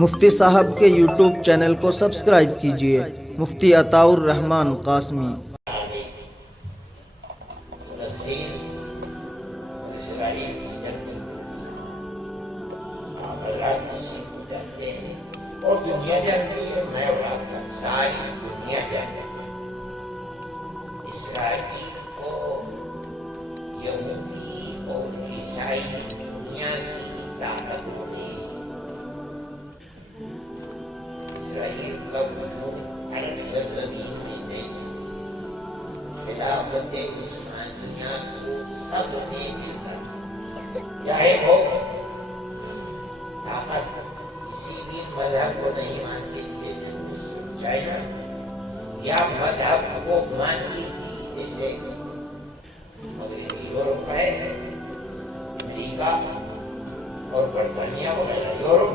مفتی صاحب کے YouTube channel کو سبسکرائب کیجیے، مفتی عطاء الرحمن قاسمی۔ اور دنیا جانتی ہے، میں اولاد کا ساری دنیا جانتی ہے۔ اسرائیل کو یہودی اور عیسائی دنیا کی طاقت ہونے، اسرائیل کا وجود عرب سرزمین میں نہیں، خلافت عثمانیہ کو سب نے ملتا، چاہے وہ طاقت کسی بھی مذہب کو نہیں مانتی تھی جیسے چائنا، یا مذہب کو مانتی تھی جیسے یورپ ہے، امریکہ اور برطانیہ وغیرہ۔ یورپ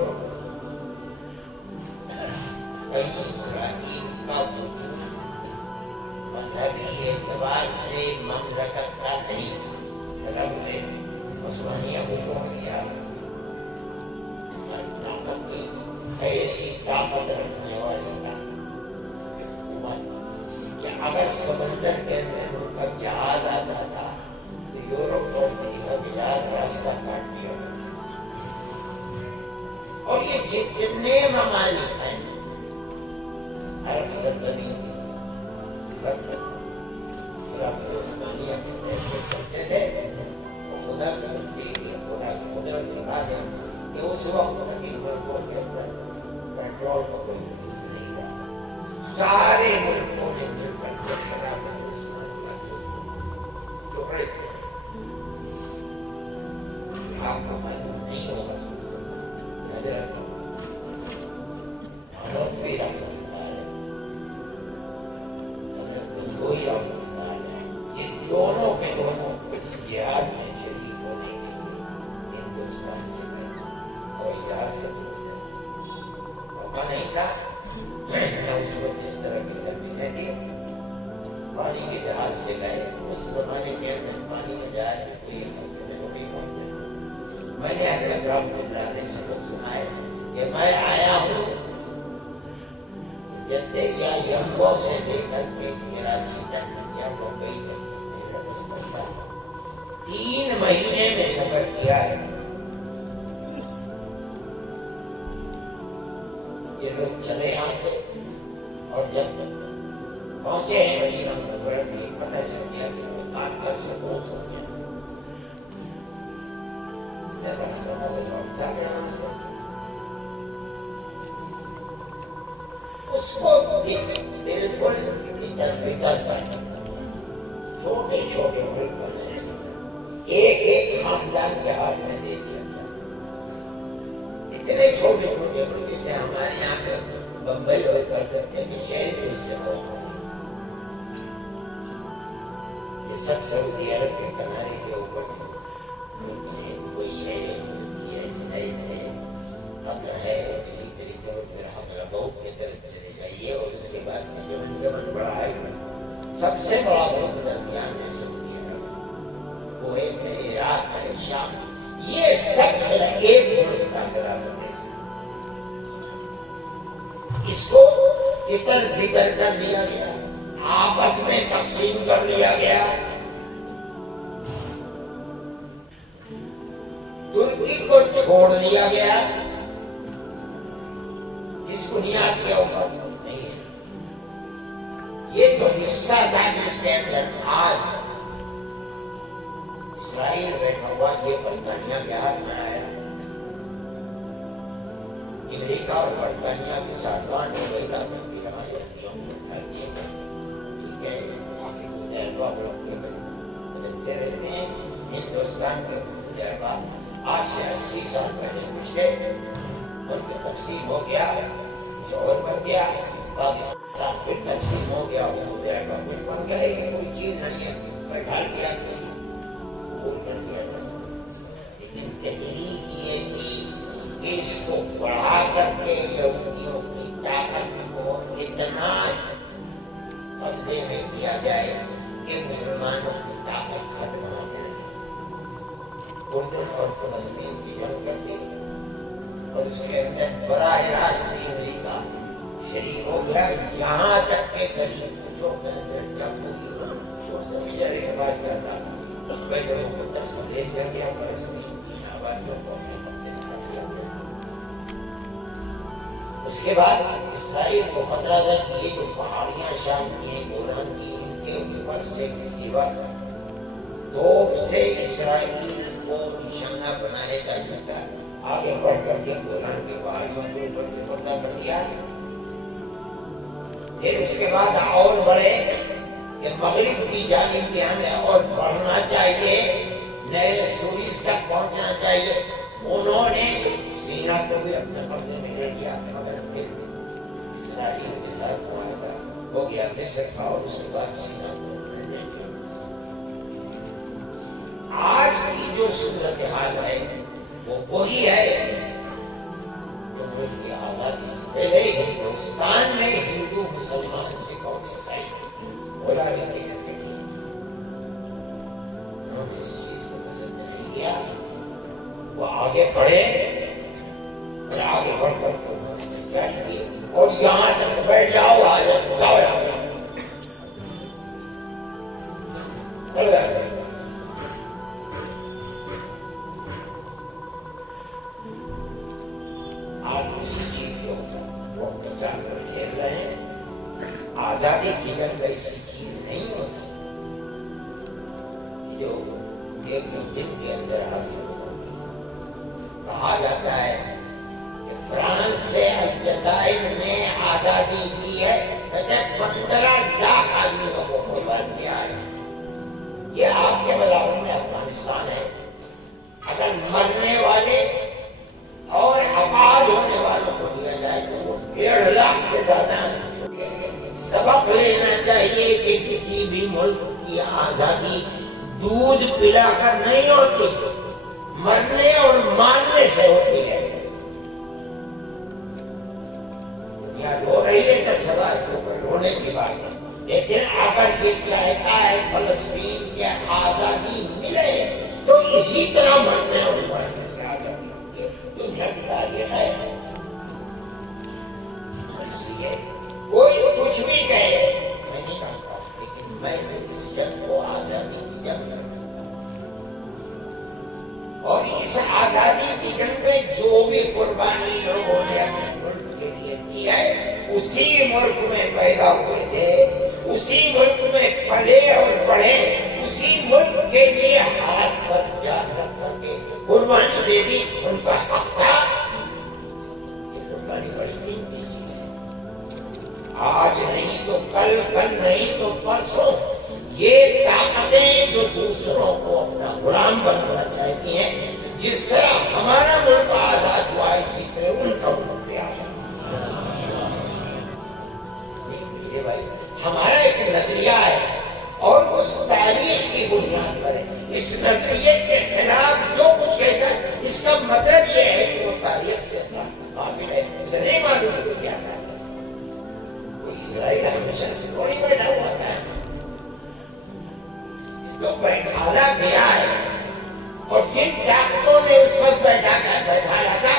کہیں اسرائیل کا وجود مذہبی اعتبار سے مملکت کا نہیں، طلب میں عثمانیہ کو توڑ دیا، ایسی طاقت رکھنے والی حکومت کہ اگر سمندر کے اندر ان کا جہاز آتا تھا تو یورپ اور امریکہ بلاد راستہ کاٹ دیا۔ اور یہ جتنے ممالک ہیں عرب سرزمین کی، سب خلافت عثمانیہ کے پیسے چلتے تھے، اور خدا کی قدرت دکھا دیں کہ اس وقت تک ان ملکوں کے اندر پیٹرول کا کوئی وجود نہیں تھا، سارے ملکوں نے مل کر کے خلافت عثمانیہ کے ٹکڑے تھے۔ آپ کو معلوم نہیں ہوگا، حضرت محمد رحمۃ اللہ علیہ، حضرت گنگوئی رحمۃ اللہ علیہ، یہ دونوں کے دونوں اس جہاد میں شریک ہونے کے لیے ہندوستان سے کوئی جہاز کا موقع نہیں تھا، نہ اس وقت اس طرح کی سروسیں تھی، پانی کے جہاز سے گئے۔ اس زمانے کے اندر پانی کے جہاز میں کوئی خرچ میں وہ نہیں پہنچتا۔ میں نے حضرت رحمۃ اللہ علیہ سبق سنائے کہ میں آیا ہوں جدے یا یمبو سے لے کر کے کراچی تک یا بمبئی تک، میرا بس بنتا 3 مہینے میں سفر کیا ہے۔ یہ لوگ چلے یہاں سے، اور جب پہنچے ہیں مدینہ منورہ میں، پتہ چل گیا کہ وہ کام کا سقوط ہو گیا۔ میں بس پتہ لگا اٹھا گیا وہاں سے، اس کو بالکل بکر کر چھوٹے چھوٹے ملک بنے، ایک ایک خاندان کے ہاتھ میں دے دیا تھا۔ اتنے چھوٹے چھوٹے ملک تھے، ہمارے یہاں پہ بمبئی ہو کر کرتے کہ شہر کے حصے ہو، یہ سب سعودی عرب کے کنارے کے اوپر کوئی ہے، سعید ہے، قطر ہے، اور اسی طریقے اور پھر حضرت بہت کی طرف چلے جائیے، اور اس کے بعد میں یمن بڑا ہے، سب سے بڑا ملک درمیان ہے سعودی عرب، کویت ہے، عراق ہے، شام، یہ سب ایک ملک کا خلافت ہے۔ اس کو اتر بکر کر دیا گیا، آپس میں تقسیم کر لیا گیا۔ ترکی کو چھوڑ دیا گیا، جس بنیاد کے اوپر نہیں ہے۔ یہ جو حصہ تھا جس کے اندر آج اسرائیل بیٹھا ہوا، یہ برطانیہ کے ہاتھ میں آیا، امریکہ اور برطانیہ کے ساتھ بانٹ ہو گئی، ٹھیک ہے، رہتے ہیں ہندوستان کے بعد آج سے 80 سال پہلے گزرے، ملک تقسیم ہو گیا، شوہر بن گیا، پاکستان پھر تقسیم ہو گیا، وہ پھر بن گیا، یہ کوئی چیز نہیں ہے، بیٹھا دیا کر دیا تھا۔ لیکن تحریک یہ تھی کہ اس کو بڑھا کر کے یہودیوں کی طاقت کو اتنا قبضے میں کیا جائے کہ مسلمانوں کی طاقت ختم ہو جائے۔ اردن اور فلسطین کی جنگ کر کے، اور اس کے اندر بڑا براہ راست امریکہ شریک ہو گیا، یہاں تک کہ قریب پوچھو کہ جب کوئی جاری نماز کرتا بیت المقدس کو لے لیا گیا، فلسطین کی آبادیوں کو اپنے قبضے میں کر لیا گیا۔ اس کے بعد اسرائیل کو خطرہ تھا کہ یہ جو پہاڑیاں شام کی ہیں، گولان کی، ان کے اوپر سے کسی وقت توپ سے اسرائیل کو نشانہ بنایا جا سکتا ہے۔ آگے بڑھ کر کے گولان کے پہاڑیوں کے اوپر سے قبضہ کر لیا۔ پھر اس کے بعد اور بڑھے کہ مغرب کی جانب بھی ہمیں اور بڑھنا چاہیے، نہر سوئس تک پہنچنا چاہیے۔ انہوں نے سینا کو بھی اپنے قبضے میں لے لیا، مگر پھر اسرائیل کے ساتھ معاہدہ ہو گیا مصر کا، اور اس کے بعد سینا کو لے لیا۔ آج کی جو صورتحال ہے وہ وہی ہے تو ملک کی آزادی سے پہلے ہندوستان میں ہندو مسلمان سکھ اور عیسائی بولا رہتے ہیں، انہوں نے اس چیز کو پسند نہیں کیا، وہ آگے بڑھے اور آگے بڑھ کر کے انہوں نے تیاری کی، اور یہاں تک بیٹھ جاؤ، آ جاؤ، جاؤ یہاں سے چل گئے۔ آج اسی چیز کے اوپر وہ اپنے جانور کھیل رہے ہیں۔ آزادی کی جنگ ایسی چیز نہیں ہوتی جو ایک دو دن کے اندر حاصل ہوتی۔ کہا جاتا ہے کہ فرانس سے الجزائر نے آزادی کی ہے، 15 لاکھ آدمیوں کو قربان کیا ہے۔ یہ آپ کے برابر میں افغانستان ہے۔ اگر مرنے والے اور آباد ہونے والوں کو دیا جائے تو وہ 1.5 لاکھ سے زیادہ ہیں۔ سبق لینا چاہیے کہ کسی بھی ملک کی آزادی دودھ پلا کر نہیں ہوتی، مرنے اور مارنے سے ہوتی ہے۔ دنیا رو رہی ہے تو سوال کے اوپر رونے کی بات ہے، لیکن اگر یہ چاہتا ہے فلسطین کی آزادی ملے تو اسی طرح مرنے اور مارنے سے آزادی ملے۔ دنیا کی تاریخ ہے، اس لیے کوئی کچھ بھی کہے میں نہیں کہتا، لیکن میں اس جنگ کو آزادی کی جنگ سمجھتا ہوں، اور اس آزادی کی جنگ میں جو بھی قربانی لوگوں نے اپنے ملک کے لیے کی ہے، اسی ملک میں پیدا ہوئے تھے، اسی ملک میں پلے اور بڑھے، اسی ملک کے لیے ہاتھ پر جان رکھ کر کے قربانی دے دی، ان کا حق تھا۔ یہ قربانی بڑی قیمتی چیز ہے۔ آج نہیں تو کل، کل نہیں تو پرسوں، یہ طاقتیں جو دوسروں کو اپنا غلام بنانا چاہتی ہیں، جس طرح ہمارا ملک آزاد ہوا ہے اسی طرح ان کا ملک بھی آزاد۔ بھائی ہمارا ایک نظریہ ہے اور اس تاریخ کی بنیاد پر ہے، اس نظریے کے خلاف جو کچھ کہتا ہے اس کا مطلب یہ ہے کہ وہ تاریخ سے غافل ہے، اسے نہیں معلوم کہ کیا کرتا ہے۔ کوئی اسرائیل ہمیشہ سے تھوڑی بیٹھا ہوا ہے، اس کو بیٹھانا گیا ہے، اور جن طاقتوں نے اس وقت بیٹھانا تھا،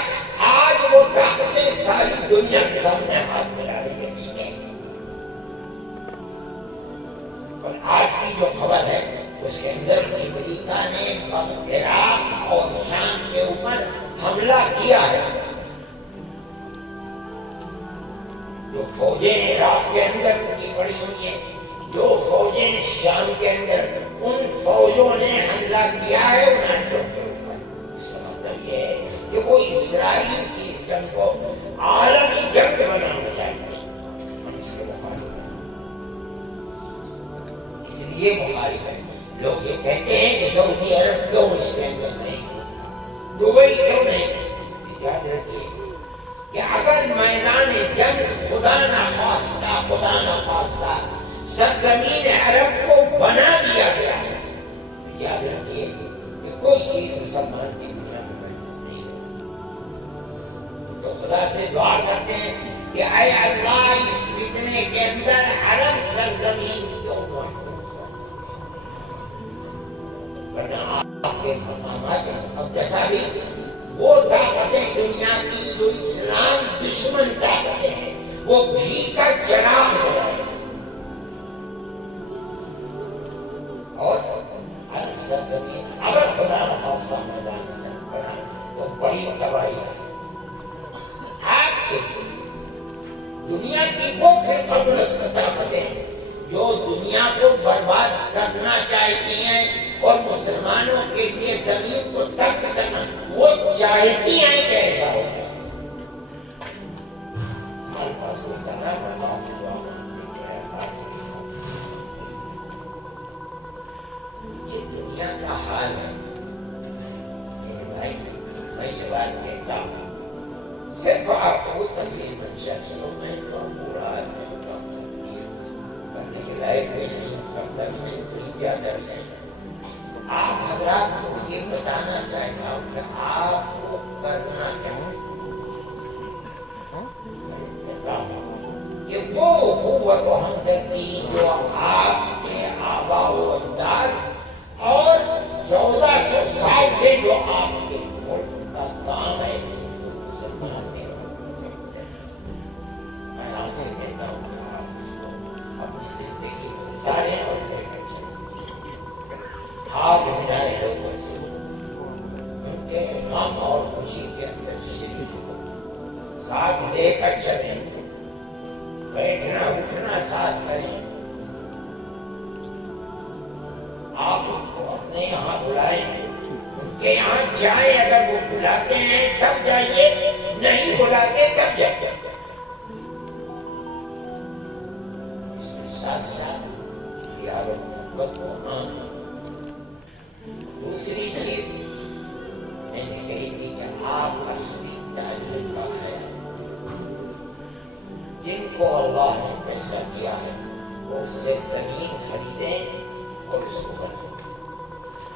آج وہ طاقتیں ساری دنیا کے سامنے ہاتھ ملا رہی ہے۔ اور آج کی جو خبر ہے اس کے اندر امریکہ نے عراق اور شام کے اوپر حملہ کیا ہے۔ جو فوجیں عراق کے اندر کی پڑی ہوئی ہیں، جو فوجیں شام کے اندر، ان فوجوں نے حملہ کیا ہے ان اڈوں کے اوپر۔ اس کا مطلب یہ ہے کہ وہ اسرائیل کی اس جنگ کو عالمی جنگ بنانا چاہتے ہیں، ہم اس کے مخالف ہیں۔ اس لیے مخالف ہے۔ لوگ یہ کہتے ہیں کہ سعودی عرب کیوں اس کے اندر نہیں، دبئی کیوں نہیں؟ یاد رکھیے کہ اگر میدان جنگ خدا نخواستہ سرزمین عرب کو بنا دیا گیا ہے، یاد رکھیے کہ کوئی چیز مسلمان کی دنیا میں محفوظ نہیں ہے۔ تو خدا سے دعا کرتے ہیں کہ اے اللہ اس فتنے کے اندر عرب سرزمین کو محفوظ کر، ورنہ آپ کے مقامات مقدسہ بھی وہ طاقتیں دنیا کی جو اسلام دشمن طاقتیں ہیں وہ گھی کا چراغ ہے، اور ہر سرزمین اگر خدا نخواستہ میدان جنگ پڑا تو بڑی تباہی ہے۔ آپ دیکھیں دنیا کی وہ فرقہ پرست طاقتیں جو دنیا کو برباد کرنا چاہتی ہیں اور مسلمانوں کے لیے زمین کو ترک کرنا وہ چاہتی ہیں کہ ایسا ہو جائے۔ ہمارے پاس کوئی طرح برداشت ہوا یہ دنیا کا حال ہے۔ میرے بھائی میں یہ بات کہتا ہوں صرف آپ کو تکلیف بچہ چلو میں تو برا آدمی ہوتا ہوں، تکلیف کرنے کے لائق بھی نہیں کرتا بھی نہیں، کوئی کیا ڈر نہیں۔ آپ حضرات کو یہ بتانا چاہتا ہوں کہ آپ کو کرنا کیا ہے، کہ وہ قوت و ہمدردی جو آپ کے آبا و اجداد اور 1400 سال سے جو آپ کے ملک کا کام ہے مسلمان میں میں آپ سے کہتا ہوں کہ آپ اس کو اپنی زندگی میں اتاریں اور لے کر چلیں، ہاتھ ملائے لوگوں سے ان کے غم اور خوشی کے اندر شریک ہو، ساتھ لے کر چلیں، بیٹھنا اٹھنا ساتھ کریں، آپ ان کو اپنے یہاں بلائیں، ان کے یہاں جائیں، اگر وہ بلاتے ہیں تب جائیے، نہیں بلاتے تب جائیے۔ اس کے ساتھ ساتھ پیار و محبت کو عام۔ دوسری چیز میں نے کہی تھی کہ آپ اصلی تعلیم کا خیال، جن کو اللہ نے پیسہ دیا ہے وہ اس سے زمین خریدیں اور اس کو بنائیں۔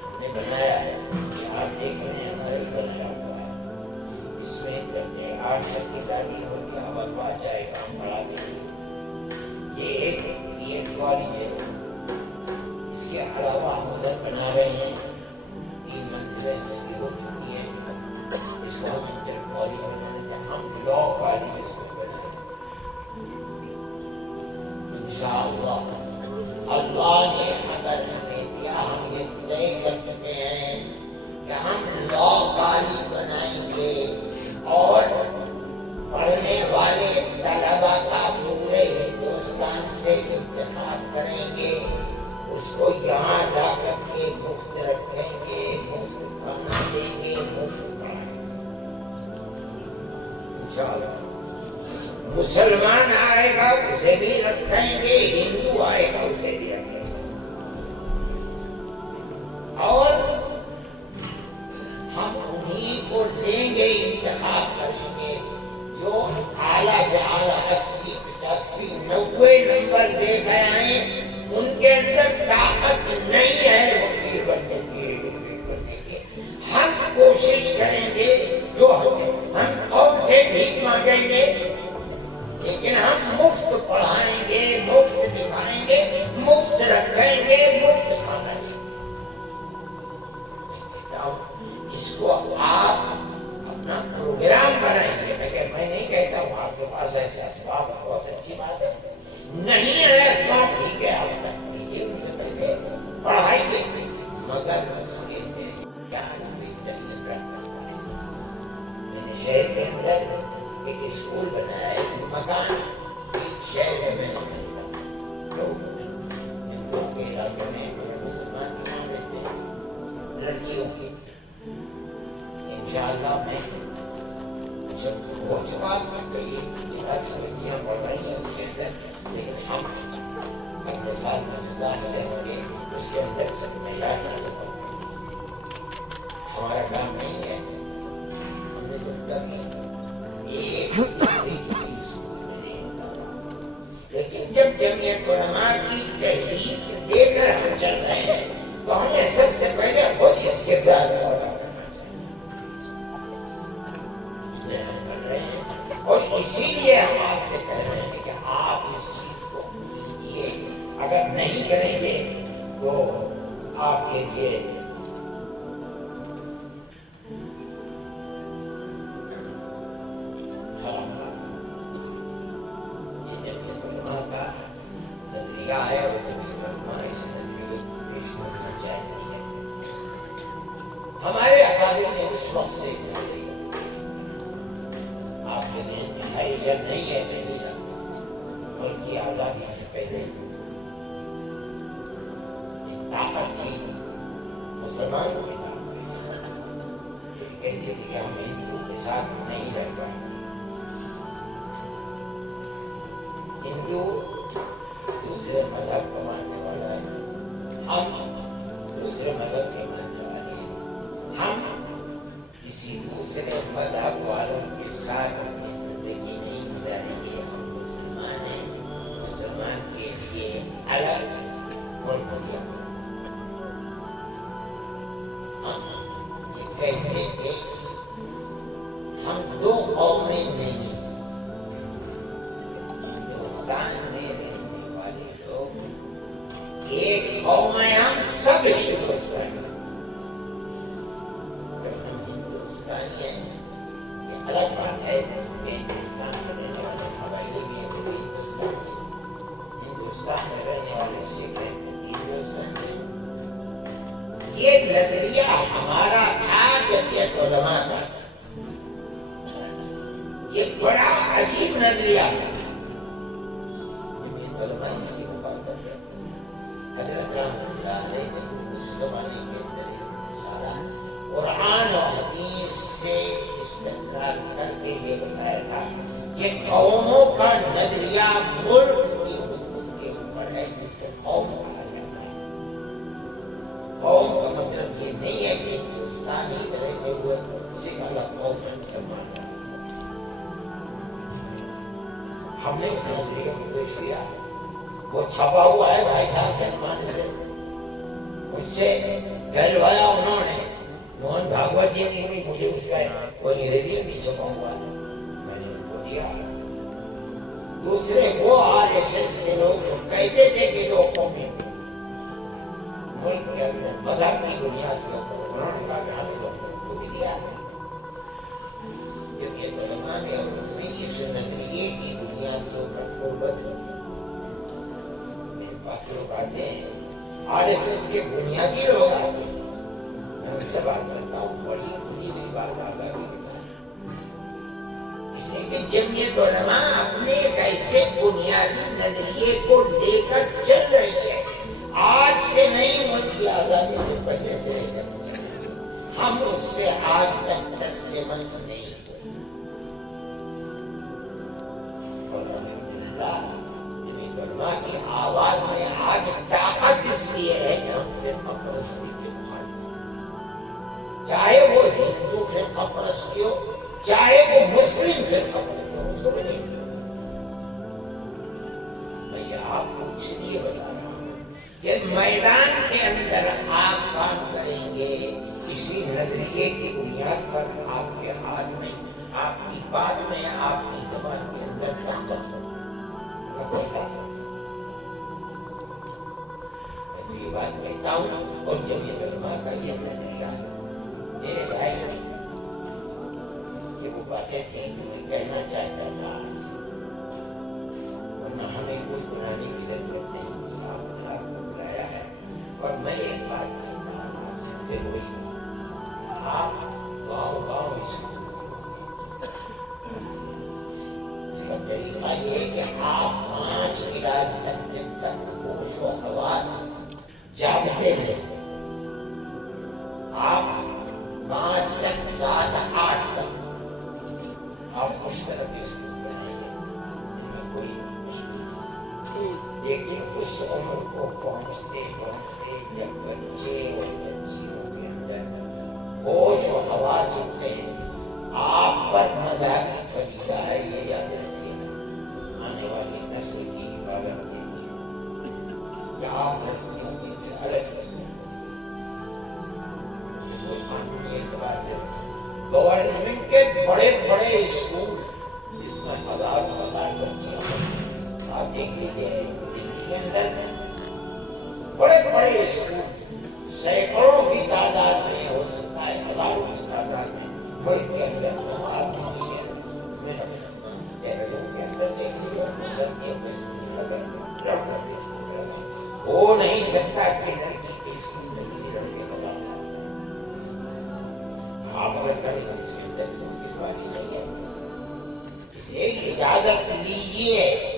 ہم نے بنایا ہے، یہ آپ دیکھ رہے ہیں ہمارے ہی بنایا ہوا ہے، اس میں درجے 8 تک کی تعلیم ہوتی ہے، اول بات چاہے کام پڑھا دیں، یہ ایک بی ایڈ کالج ہے، اس کے علاوہ ہم ادھر بنا رہے ہیں 3 منزلیں اس کی ہو چکی ہیں، اس کو ہم انٹر کالج بنانے تھے، ہم لا کالج اس کو بنائیں انشاءاللہ۔ اللہ نے اگر ہمیں دیا، ہم یہ طے کر چکے ہیں کہ ہم لا کالج بنائیں گے اور پڑھنے والے طلبا کا پورے ہندوستان سے انتخاب کریں گے، اس کو یہاں لا کر کے مفت رکھیں گے، مفت کھانا دیں گے، مفت پڑھائیں گے انشاءاللہ۔ مسلمان آئے گا اسے بھی رکھیں گے، ہندو آئے گا اسے بھی رکھیں گے، اور ہم انہی کو لیں گے، انتخاب کریں گے جو اعلیٰ سے اعلیٰ 80 85 90 نمبر دے کر آئیں، ان کے اندر طاقت نہیں ہے وکیل بننے کی، ہم کوشش کریں گے جو ہم قوم سے بھیک مانگیں گے لیکن ہم مفت پڑھائیں گے، مفت دکھائیں گے، مفت رکھیں گے، مفت کھائیں گے۔ اس کو آپ اپنا پروگرام بنائیں گے۔ میں نہیں کہتا ہوں آپ کے پاس ایسے اسباب ہے، بہت اچھی بات ہے، نہیں ہے اسباب ٹھیک ہے، آپ تک لیجیے ان سے پیسے پڑھائیے، مگر مسئلے میں کیا میں نے شہر کے اندر ایک اسکول بنایا ہے، ایک مکان ایک شہر ہے، میں نے ہندوؤں کے علاقے میں مسلمان بھی وہاں رہتے ہیں لڑکیوں کی، انشاءاللہ میں جب ہو چکا کہ یہ بچیاں پڑھ رہی ہیں اس کے اندر، لیکن ہم اپنے ساتھ میں داخلے ہوں گے اس کے اندر سب تیار کرنا پڑتا، ہمارا کام نہیں ہے، ہم نے جب تک ایک لیکن جب جمعیت علماء کی تحریک دے کر ہم چل رہے ہیں تو ہمیں سب سے پہلے خود اس کردار کو ادا کرنا چاہیے، ہم کر رہے ہیں، اور اسی لیے ہم آپ سے کہہ رہے ہیں کہ آپ اس چیز کو کیجیے، اگر نہیں کریں گے تو آپ کے لیے یا نہیں ہے میں نہیں جانتا. ملک کی آزادی سے پہلے ایک طاقت تھی مسلمانوں کی طاقت کہتی تھی کہ ہم ہندو کے ساتھ نہیں رہ پائیں گے. ہندو دوسرے مذہب کو ماننے والا ہے, ہم دوسرے مذہب کے ماننے والے ہیں. ہم کسی دوسرے مذہب والوں کے ساتھ اپنی زندگی نہیں گزاریں گے. ہم مسلمان ہیں, مسلمان کے لیے الگ ملک دیا. ہم یہ کہتے تھے ہم دو قومیں نہیں, ہندوستان میں رہنے والے لوگ ایک قوم ہے, ہم سب ہندوستانی. اگر ہم ہندوستانی ہیں یہ الگ بات ہے کہ ہندوستان میں رہنے والے قبائلی بھی ہیں وہ ہندوستان ہیں, ہندوستان میں رہنے والے سکھ ہیں ہندوستان ہیں. یہ نظریہ ہمارا تھا جمعیت علماء کا. یہ بڑا عجیب نظریہ تھا. جمعیت علماء اس کی مخالفت کرتے ہیں. حضرت رحمۃ اللہ علیہ نے اس زمانے کے اندر ایک رسالہ قرآن و حدیث سے استدلال کر کے یہ بتایا تھا کہ قوموں کا نظریہ ملک کی حدود کے اوپر ہے جس کو قوم کہا جاتا ہے. قوم کا مطلب یہ نہیں ہے کہ ہندوستان ہی میں رہتے ہوئے سکھ الگ قوم ہے, مسلمان ہے. ہم نے اس نظریے کو پیش کیا, وہ چھپا ہوا ہے بھائی صاحب کے زمانے سے, مجھ سے گھروایا انہوں نے. موہن بھاگوت جی نے بھی مجھے اس کا کوئی ریویو بھی چھپا ہوا ہے, میں نے ان کو دیا. دوسرے وہ RSS کے لوگ جو کہتے تھے کہ دو قومیں ملک کے اندر مذہب کی بنیاد کے اوپر, انہوں نے کہا کہ ہمیں لوگوں کو بھی دیا ہے کیونکہ علماء نے اپنی اس نظریے کی بنیاد کے اوپر قربت ہے. میرے پاس لوگ آتے ہیں RSS کے بنیادی لوگ آتے ہیں, میں ان سے بات کرتا ہوں, بڑی بنیادی بات آزادی کے ساتھ. اس لیے کہ جمعیت علماء اپنے ایک ایسے بنیادی نظریے کو لے کر چل رہی ہے. آج سے نہیں, ملک کی آزادی سے پہلے سے لے کر چل رہی ہے. ہم اس سے آج تک ٹس سے مس نہیں ہوئے. اور الحمدللہ جمعیت علماء کی آواز میں آج طاقت اس لیے ہے کہ ہم فرقہ پرستی کے مخالف ہیں. چاہے وہ ہندو فرقہ پرستی ہو, چاہے وہ مسلم فرقہ پرستی ہو, اس کو بھی نہیں. میں یہ آپ کو اس لیے بتا رہا ہوں کہ میدان کے اندر آپ کام کریں گے اسی نظریے کی بنیاد پر. آپ کے ہاتھ میں, آپ کی بات میں, آپ کی زبان کے اندر طاقت ہو. میں یہ بات کہتا ہوں اور جمعیت علماء کا یہ نظریہ ہے. میرے بھائی کہ وہ باتیں تھیں جو میں کہنا چاہتا تھا آج, ورنہ ہمیں کوئی بنانے کی ضرورت نہیں تھی. آپ نے آپ کو بلایا ہے اور میں ایک بات کہتا ہوں آپ سمجھے ہوئی, آپ گاؤں گاؤں اس کا طریقہ یہ ہے کہ آپ 5 کلاس تک جب تک ہوش و حواس جاگتے ہیں, آپ 5 تک 7 8 تک آپ اس طرح کے اسکول بنائیے, کوئی لیکن اس عمر کو پہنچتے پہنچتے جب بچے اور بچیوں کے اندر ہوش و حواس اٹھے, آپ پر مذہبی فریضہ ہے یہ یاد رکھیے آنے والی نسل کی حفاظت کے لیے کہ آپ لڑکیوں کے لیے الگ قانونی اعتبار سے گورنمنٹ کے بڑے بڑے اسکول جس میں ہزار بچیاں آپ دیکھ لیجیے دلی کے اندر بڑے بڑے اسکول سینکڑوں کی تعداد میں, ہو سکتا ہے ہزاروں کی تعداد میں ملک کے اندر آپ ہو نہیں سکتا کہ لڑکی کے اسکول میں کسی لڑکے کا داخلہ. آپ اگر کریں گے اس کے اندر کس بات نہیں ہے, اس لیے کہ اجازت لیجیے